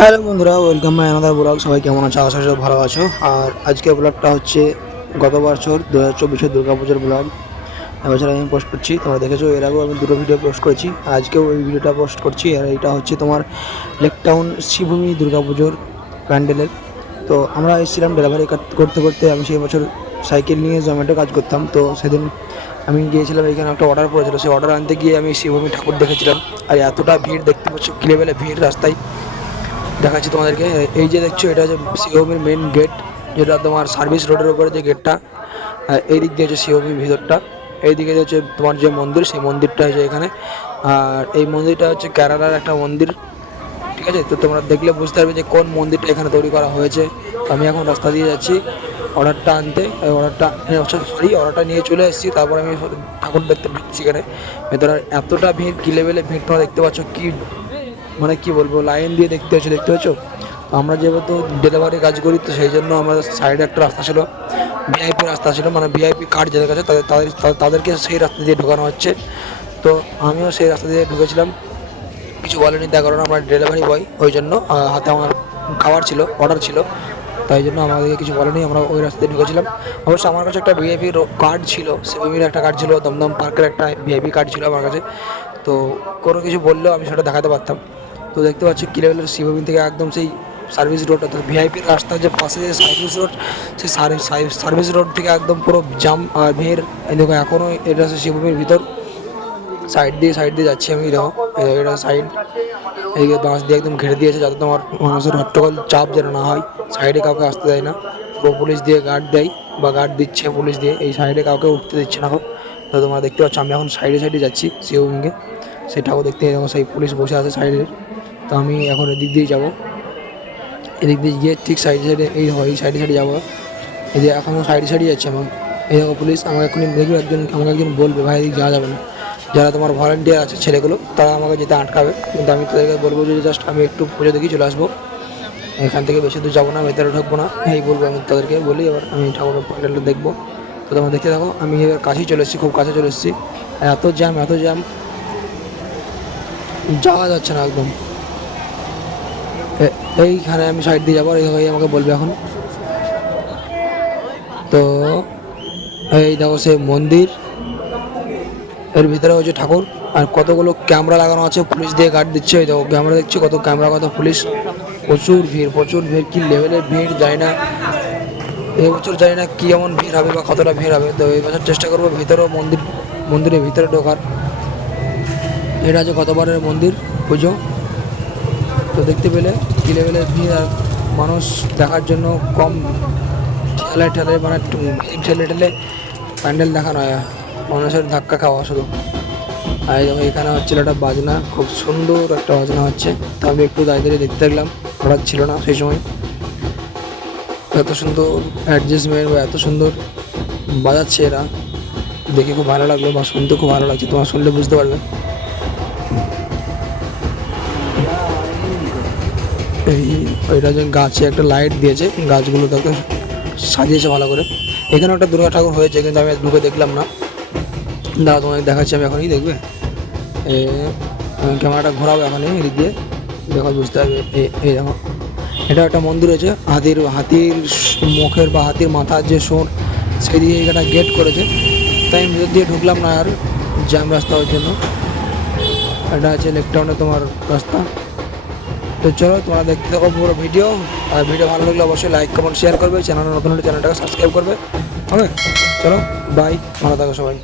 Hello বন্ধুরা, welcome my another blog. সবাই কেমন আছো? আশা করি সব ভালো আছো। আর আজকের ব্লগটা হচ্ছে গত বছর 2024-এর দুর্গাপুজোর ব্লগ। এবছর আমি পোস্ট করছি। তোমরা দেখেছো, এর আগেও আমি দুটো ভিডিও পোস্ট করেছি, আজকেও ওই ভিডিওটা পোস্ট করছি। আর এইটা হচ্ছে তোমার লেক টাউন শ্রীভূমি দুর্গাপুজোর প্যান্ডেলের। তো আমরা এসেছিলাম ডেলিভারি করতে করতে। আমি সেই বছর সাইকেল নিয়ে জোম্যাটো কাজ করতাম। তো সেদিন আমি গিয়েছিলাম, এখানে একটা অর্ডার পড়েছিল, সেই অর্ডার আনতে গিয়ে আমি শ্রীভূমি ঠাকুর দেখেছিলাম। আর এতটা ভিড় দেখতে পাচ্ছ, কি লেভেলে ভিড় রাস্তায় দেখাচ্ছি তোমাদেরকে। এই যে দেখছো, এটা হচ্ছে শিবভূমির মেন গেট, যেটা তোমার সার্ভিস রোডের উপরে যে গেটটা। এই দিক দিয়ে হচ্ছে শিবভূমির ভিতরটা, এই দিকে হচ্ছে তোমার যে মন্দির, সেই মন্দিরটা হচ্ছে এখানে। আর এই মন্দিরটা হচ্ছে কেরালার একটা মন্দির, ঠিক আছে? তো তোমরা দেখলে বুঝতে পারবে যে কোন মন্দিরটা এখানে তৈরি করা হয়েছে। তো আমি এখন রাস্তা দিয়ে যাচ্ছি অর্ডারটা আনতে। অর্ডারটা নিয়ে চলে এসেছি। তারপর আমি ঠাকুর দেখতে ঢুকছি এখানে ভেতরে। এতটা ভিড়, কি লেভেলে ভিড় তোমরা দেখতে পাচ্ছ, কি মানে কি বলবো, লাইন দিয়ে দেখতে পাচ্ছ। আমরা যেহেতু ডেলিভারি কাজ করি, তো সেই জন্য আমাদের সাইডে একটা রাস্তা ছিল, ভিআইপি রাস্তা ছিল, মানে ভিআইপি কার্ড যাদের কাছে তাদেরকে সেই রাস্তা দিয়ে ঢোকানো হচ্ছে। তো আমিও সেই রাস্তা দিয়ে ঢুকেছিলাম। কিছু বলেনি, তার কারণ আমার ডেলিভারি বয়, ওই জন্য হাতে আমার খাবার ছিল, অর্ডার ছিল, তাই জন্য আমাদেরকে কিছু বলেনি, আমরা ওই রাস্তা দিয়ে ঢুকেছিলাম। অবশ্য আমার কাছে একটা ভিআইপি কার্ড ছিল, সেভিমির একটা কার্ড ছিল, দমদম পার্কের একটা ভিআইপি কার্ড ছিল আমার কাছে। তো কোনো কিছু বললেও আমি সেটা দেখাতে পারতাম। তো দেখতে পাচ্ছি কি লেভেলের শিবভূমি থেকে একদম সেই সার্ভিস রোড, অর্থাৎ ভিআইপির রাস্তার যে পাশে যে সার্ভিস রোড, সেই সার্ভিস রোড থেকে একদম পুরো জাম আর ভিড়। এই দেখো, এখনও এটা হচ্ছে শিবভূমির ভিতর। সাইড দিয়ে যাচ্ছি আমি, দেখো এটা সাইড, এইদিকে বাঁশ দিয়ে একদম ঘিরে দিয়েছে, যাতে তোমার মানুষের হট্টগোল চাপ যেন না হয়। সাইডে কাউকে আসতে দেয় না, পুরো পুলিশ দিয়ে গার্ড দেয়, বা গার্ড দিচ্ছে পুলিশ দিয়ে। এই সাইডে কাউকে উঠতে দিচ্ছে না। তো তোমরা দেখতে পাচ্ছ, আমি এখন সাইডে যাচ্ছি শিবভূমিকে। সেটাও দেখতে যেমন সেই পুলিশ বসে আছে সাইডে। তো আমি এখন এদিক দিয়ে যাবো, এদিক দিয়ে গিয়ে ঠিক সাইডে এই দেখো, এই সাইডে যাবো। এই যে এখনও সাইডে যাচ্ছে আমার। এই দেখো পুলিশ আমাকে এখনই দেখবে, আমাকে একজন বলবে ভাই এদিক যাওয়া যাবে না। যারা তোমার ভলান্টিয়ার আছে ছেলেগুলো, তারা আমাকে যেতে আটকাবে, কিন্তু আমি তাদেরকে বলবো যে জাস্ট আমি একটু পুজো দেখি চলে আসবো, এখান থেকে বেশি দূর যাবো না, ভেতরে ঢুকবো না, এই বলবো আমি তাদেরকে। বলি এবার আমি ঠাকুরের প্যান্ডেলটা দেখবো। তো তোমরা দেখতে থাকো, আমি এবার কাছেই চলে এসেছি, খুব কাছে চলে এসেছি। এত জ্যাম, যাওয়া যাচ্ছে না একদম। এইখানে আমি সাইড দিয়ে যাবো, আর এই আমাকে বলবে এখন। তো এই দেখো সে মন্দির, এর ভিতরে হচ্ছে ঠাকুর, আর কতগুলো ক্যামেরা লাগানো আছে, পুলিশ দিয়ে গার্ড দিচ্ছে। এই দেখো ক্যামেরা দেখছি, কত ক্যামেরা, কত পুলিশ। প্রচুর ভিড়, কি লেভেলের ভিড় জানি না। এবছর জানি না কি এমন ভিড় হবে বা কতটা ভিড় হবে। তো এই বছর চেষ্টা করবো ভিতরেও মন্দিরের ভিতরে ঢোকার। এটা আছে গতবারের মন্দির পুজো। তো দেখতে পেলে কি লেভেলের ভিড়, আর মানুষ দেখার জন্য কম, ঠেলে মানে ঠেলে প্যান্ডেল দেখানো হয়, মানুষের ধাক্কা খাওয়া শুধু। আর এখানে হচ্ছিল একটা বাজনা, খুব সুন্দর একটা বাজনা হচ্ছে। তো আমি একটু দাঁড়িয়ে দেখতে থাকলাম, হঠাৎ ছিল না সেই সময়। এত সুন্দর অ্যাডজাস্টমেন্ট বা এত সুন্দর বাজাচ্ছে এরা, দেখে খুব ভালো লাগলো, বা শুনতে খুব ভালো লাগছে, তোমার শুনলে বুঝতে পারবে। এই ওইটা যে গাছে একটা লাইট দিয়েছে, গাছগুলো তাকে সাজিয়েছে ভালো করে। এখানে একটা দুর্গা ঠাকুর হয়েছে, কিন্তু আমি ঢুকে দেখলাম না। দাঁড়া তোমাকে দেখাচ্ছি আমি এখনই, দেখবে। ক্যামেরাটা ঘোরাবো এখনই এদিক দিয়ে, দেখো বুঝতে পারবে। এই দেখো, এটা একটা মন্দির হয়েছে, হাতির মুখের বা হাতির মাথার যে সোঁড়, সেই দিকে একটা গেট করেছে। তাই আমি ভিতর দিয়ে ঢুকলাম না আর, জ্যাম রাস্তা হওয়ার জন্য। এটা আছে লেক টাউনে তোমার রাস্তা। তো চলো তোমরা দেখতে থাকো পুরো ভিডিও। আর ভিডিও ভালো লাগলে অবশ্যই লাইক কমেন্ট শেয়ার করবে, চ্যানেল নতুন হলে চ্যানেলটাকে সাবস্ক্রাইব করবে। ওকে, চলো বাই, ভালো থাকো সবাই।